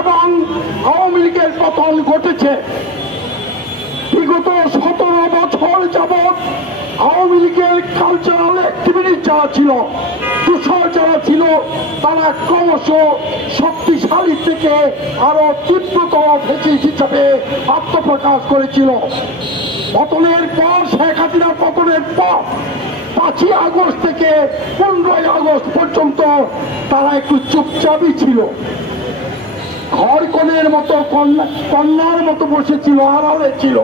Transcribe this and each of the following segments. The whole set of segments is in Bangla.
এবং আওয়ামী লীগের পতন ঘটেছে। বিগত 17 বছর যাবৎ আওয়ামী লীগের কালচারাল অ্যাক্টিভিটিস যারা ছিল, তুষার যারা ছিল, তারা ক্রমশ শক্তিশালী থেকে আরো তীব্রতর ফ্যাসিস্ট হিসাবে আত্মপ্রকাশ করেছিল। পতনের পর, শেখ হাসিনা পতনের পর 5ই আগস্ট থেকে 15ই আগস্ট পর্যন্ত তারা একটু চুপচাপই ছিল, ঘরকনের মতো কন্যার মতো বসেছিল, আড়ালে ছিল।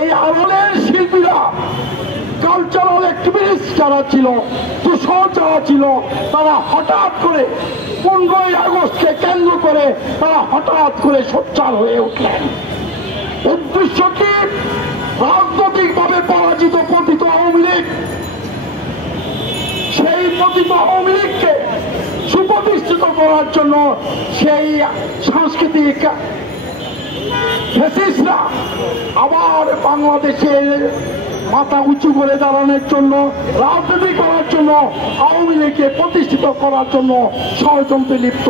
এই আড়ালের শিল্পীরা, কালচারাল অ্যাক্টিভিস্ট যারা ছিল, তুষার যারা ছিল, তারা হঠাৎ করে 15ই আগস্টকে কেন্দ্র করে তারা হঠাৎ করে সোচ্চার হয়ে উঠলেন। উদ্দেশ্য কি? রাজনৈতিকভাবে পরাজিত পতিত আওয়ামী লীগ, সেই পতিত আওয়ামী লীগকে সুপ্রতিষ্ঠিত করার জন্য সেই সাংস্কৃতিক ফ্যাসিস্টরা আবার বাংলাদেশের মাথা উঁচু করে দাঁড়ানোর জন্য, রাজনীতি করার জন্য, আওয়ামী লীগকে প্রতিষ্ঠিত করার জন্য ষড়যন্ত্রে লিপ্ত।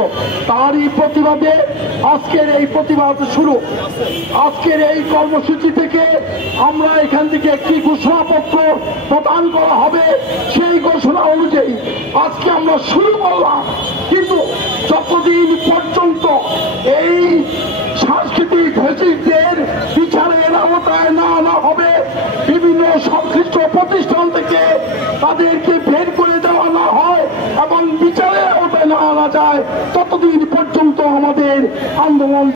তারই প্রতিবাদে আজকের এই প্রতিবাদ শুরু। আজকের এই কর্মসূচি থেকে আমরা এখান থেকে একটি ঘোষণাপত্র প্রদান করা হবে। সেই ঘোষণা অনুযায়ী আজকে আমরা শুরু করলাম, কিন্তু যতদিন পর্যন্ত এই সাংস্কৃতিক ফ্যাসিস্টদের বিচারের আওতায় না আনা হবে, বিভিন্ন সংশ্লিষ্ট প্রতিষ্ঠান থেকে তাদেরকে বের করে দেওয়া না হয় এবং বিচারের আওতায় না আনা যায়, ততদিন পর্যন্ত আমাদের আন্দোলন